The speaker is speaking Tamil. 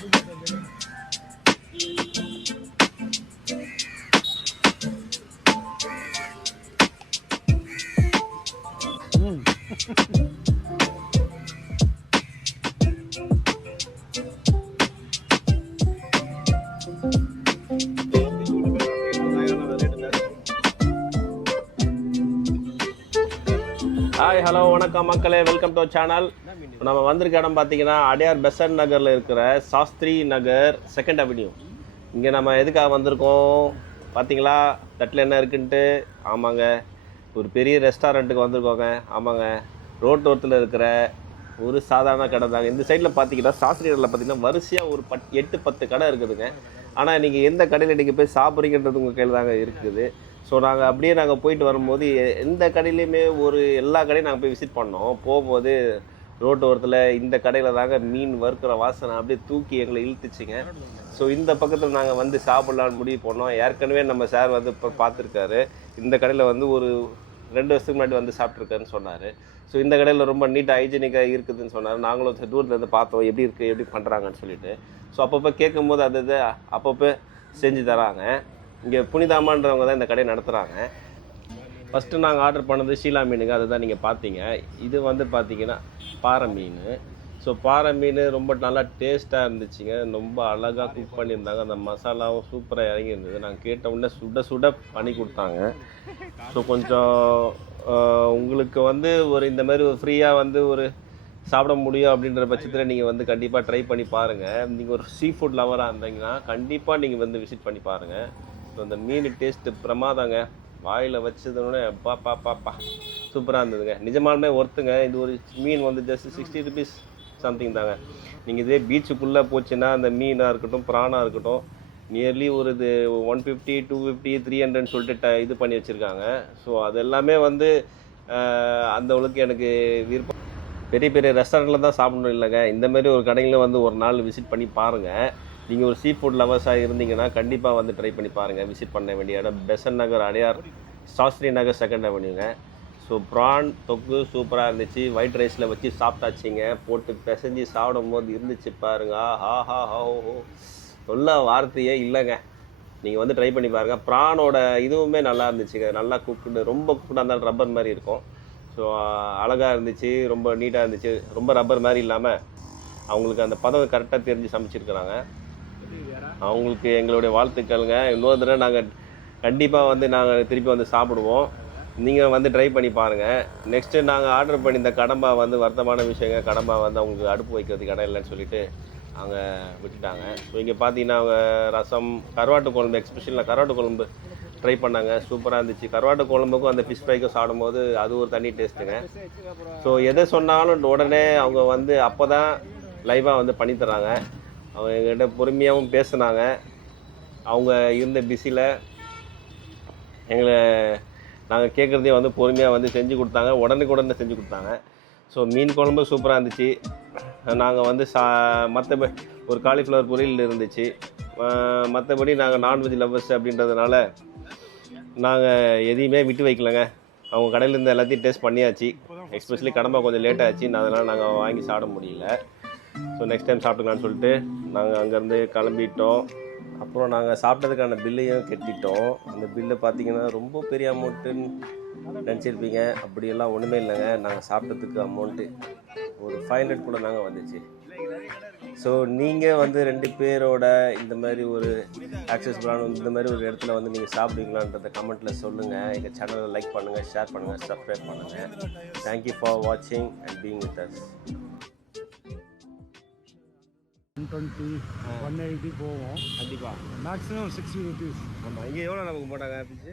ஹாய் ஹலோ வணக்கம் மக்களே, வெல்கம் டு சேனல். நம்ம வந்திருக்க இடம் பார்த்தீங்கன்னா அடையார் பெசன்ட் நகரில் இருக்கிற சாஸ்திரி நகர் 2nd அவென்யூ. இங்கே நம்ம எதுக்காக வந்திருக்கோம் பார்த்தீங்களா? தட்டில் என்ன இருக்குன்ட்டு. ஆமாங்க, ஒரு பெரிய ரெஸ்டாரண்ட்டுக்கு வந்திருக்கோங்க. ஆமாங்க, ரோட்டோரத்தில் இருக்கிற ஒரு சாதாரண கடை தாங்க. இந்த சைடில் பார்த்தீங்கன்னா சாஸ்திரி நகரில் பார்த்தீங்கன்னா வரிசையாக ஒரு 8-10 கடை இருக்குதுங்க. ஆனால் நீங்கள் எந்த கடையில் நீங்கள் போய் சாப்பிட்றீங்கன்றது உங்கள் கையில் தாங்க இருக்குது. ஸோ நாங்கள் போயிட்டு வரும்போது எந்த கடையிலையுமே எல்லா கடையும் நாங்கள் போய் விசிட் பண்ணோம். போகும்போது ரோட்டு ஓரத்தில் இந்த கடையில் தாங்க மீன் வறுக்கிற வாசனை அப்படியே தூக்கி எங்களை இழுத்துச்சிங்க. ஸோ இந்த பக்கத்தில் நாங்கள் வந்து சாப்பிட்லான்னு முடிவு பண்ணோம். ஏற்கனவே நம்ம சார் வந்து இப்போ பார்த்துருக்காரு. இந்த கடையில் வந்து ஒரு 2 வருஷத்துக்கு முன்னாடி வந்து சாப்பிட்ருக்காருன்னு சொன்னார். ஸோ இந்த கடையில் ரொம்ப நீட்டாக ஹைஜீனிக்காக இருக்குதுன்னு சொன்னார். நாங்களும் தூரத்துலேருந்து பார்த்தோம் எப்படி இருக்குது, எப்படி பண்ணுறாங்கன்னு சொல்லிட்டு. ஸோ அப்பப்போ கேட்கும்போது அது அப்பப்போ செஞ்சு தராங்க. இங்கே புனிதாமான்றவங்க தான் இந்த கடையை நடத்துகிறாங்க. ஃபஸ்ட்டு நாங்கள் ஆர்டர் பண்ணது ஷீலா மீனுங்க, அதை தான் நீங்கள் பார்த்தீங்க. இது வந்து பார்த்தீங்கன்னா பாறை மீன். ஸோ பாறை மீன் ரொம்ப நல்லா டேஸ்ட்டாக இருந்துச்சுங்க. ரொம்ப அழகாக குக் பண்ணியிருந்தாங்க. அந்த மசாலாவும் சூப்பராக இறங்கி இருந்தது. நாங்கள் கேட்ட உடனே சுட சுட பண்ணி கொடுத்தாங்க. ஸோ கொஞ்சம் உங்களுக்கு வந்து இந்த மாதிரி ஃப்ரீயாக வந்து சாப்பிட முடியும் அப்படின்ற பட்சத்தில் நீங்கள் வந்து கண்டிப்பாக ட்ரை பண்ணி பாருங்கள். நீங்கள் ஒரு சீ ஃபுட் லவராக இருந்தீங்கன்னா கண்டிப்பாக நீங்கள் வந்து விசிட் பண்ணி பாருங்கள். ஸோ அந்த மீன் டேஸ்ட்டு பிரமாதங்க. வாயில் வச்சதுன்னே பாப்பா சூப்பராக இருந்ததுங்க. நிஜமாலுமே ஒர்த்துங்க. இது ஒரு மீன் வந்து ஜஸ்ட் 60 rupees சம்திங் தாங்க. நீங்கள் இதே பீச்சுக்குள்ளே போச்சுன்னா அந்த மீனாக இருக்கட்டும், ப்ரானாக இருக்கட்டும், நியர்லி இது 150, 250, 300 சொல்லிட்டு இது பண்ணி வச்சுருக்காங்க. ஸோ அது எல்லாமே அந்த அளவுக்கு எனக்கு விருப்பம். பெரிய பெரிய ரெஸ்டாரண்ட்டில் தான் சாப்பிடணும் இல்லைங்க. இந்தமாரி ஒரு கடையில் வந்து ஒரு நாள் விசிட் பண்ணி பாருங்கள். நீங்கள் ஒரு சீ ஃபுட் லவர்ஸாக இருந்தீங்கன்னா கண்டிப்பாக வந்து ட்ரை பண்ணி பாருங்கள். விசிட் பண்ண வேண்டிய இடம் பெசன்ட் நகர், அடையார், சாஸ்திரி நகர் 2nd அவென்யூங்க. ஸோ ப்ரான் தொக்கு சூப்பராக இருந்துச்சு. ஒயிட் ரைஸில் வச்சு சாப்பிட்டாச்சிங்க. போட்டு பிசைஞ்சு சாப்பிடும் போது இருந்துச்சு பாருங்க. ஹோ சொல்ல வார்த்தையே இல்லைங்க. நீங்கள் வந்து ட்ரை பண்ணி பாருங்கள். ப்ரானோட இதுவுமே நல்லா இருந்துச்சுங்க. நல்லா குக்குடு, ரொம்ப குக்குடாக இருந்தாலும் ரப்பர் மாதிரி இருக்கும். ஸோ அழகாக இருந்துச்சு, ரொம்ப நீட்டாக இருந்துச்சு. ரொம்ப ரப்பர் மாதிரி இல்லாமல் அவங்களுக்கு அந்த பதம் கரெக்டாக தெரிஞ்சு சமைச்சிருக்கிறாங்க. அவங்களுக்கு எங்களுடைய வாழ்த்துக்கள்ங்க. இன்னொரு தடவை நாங்கள் கண்டிப்பாக நாங்கள் திருப்பி வந்து சாப்பிடுவோம். நீங்கள் வந்து ட்ரை பண்ணி பாருங்கள். நெக்ஸ்ட்டு நாங்கள் ஆர்டர் பண்ணி இந்த கடம்பா வருத்தமான விஷயங்க. கடம்பா அவங்களுக்கு அடுப்பு வைக்கிறதுக்கு இடம் இல்லைன்னு சொல்லிவிட்டு அவங்க விட்டுட்டாங்க. ஸோ இங்கே பார்த்தீங்கன்னா அவங்க ரசம், கருவாட்டு குழம்பு, எக்ஸ்பெஷலாக கருவாட்டு குழம்பு ட்ரை பண்ணாங்க. சூப்பராக இருந்துச்சு. கருவாட்டு குழம்புக்கும் அந்த ஃபிஷ் ஃப்ரைக்கும் சாப்பிடும்போது அது ஒரு தனி டேஸ்ட்டுங்க. ஸோ எதை சொன்னாலும் உடனே அவங்க அப்போ தான் லைவாக பண்ணித்தராங்க. அவங்க எங்கள்கிட்ட பொறுமையாகவும் பேசுனாங்க. அவங்க இருந்த பிஸியில் எங்களை நாங்கள் கேட்குறதையும் பொறுமையாக செஞ்சு கொடுத்தாங்க. உடனே செஞ்சு கொடுத்தாங்க. ஸோ மீன் குழம்பு சூப்பராக இருந்துச்சு. நாங்கள் மற்றபடி ஒரு காலிஃப்ளவர் பொரியல் இருந்துச்சு. மற்றபடி நாங்கள் நான்வெஜ் லவ்வர்ஸ் அப்படின்றதுனால நாங்கள் எதையுமே விட்டு வைக்கலைங்க. அவங்க கடையில் இருந்த எல்லாத்தையும் டேஸ்ட் பண்ணியாச்சு. எஸ்பெஷலி கடம்பா கொஞ்சம் லேட் ஆச்சு. அதனால் நாங்கள் வாங்கி சாப்பிட முடியல. ஸோ நெக்ஸ்ட் டைம் சாப்பிட்டுக்கலான்னு சொல்லிட்டு நாங்கள் அங்கேருந்து கிளம்பிட்டோம். அப்புறம் நாங்கள் சாப்பிட்டதுக்கான பில்லையும் கட்டிட்டோம். அந்த பில்லு பார்த்திங்கன்னா ரொம்ப பெரிய அமௌண்ட்டுன்னு நினச்சிருப்பீங்க. அப்படியெல்லாம் ஒன்றுமே இல்லைங்க. நாங்கள் சாப்பிட்டதுக்கு அமௌண்ட்டு ஒரு 500 கூட நாங்கள் வந்துச்சு. ஸோ நீங்கள் 2 பேரோட இந்த மாதிரி ஒரு ஆக்சஸ்பிளான இந்த மாதிரி ஒரு இடத்துல நீங்கள் சாப்பிடுவீங்களான்றத கமெண்ட்டில் சொல்லுங்கள். எங்கள் சேனலை லைக் பண்ணுங்கள், ஷேர் பண்ணுங்கள், சப்ஸ்கிரைப் பண்ணுங்கள். தேங்க்யூ ஃபார் வாட்சிங் அண்ட் பீயிங் வித் அஸ். 120, 180 போவோம். கண்டிப்பாக மேக்ஸிமம் 60 rupees. ஆமாம். இங்கே எவ்வளோ நமக்கு போட்டாங்க ஆஃபீஸு?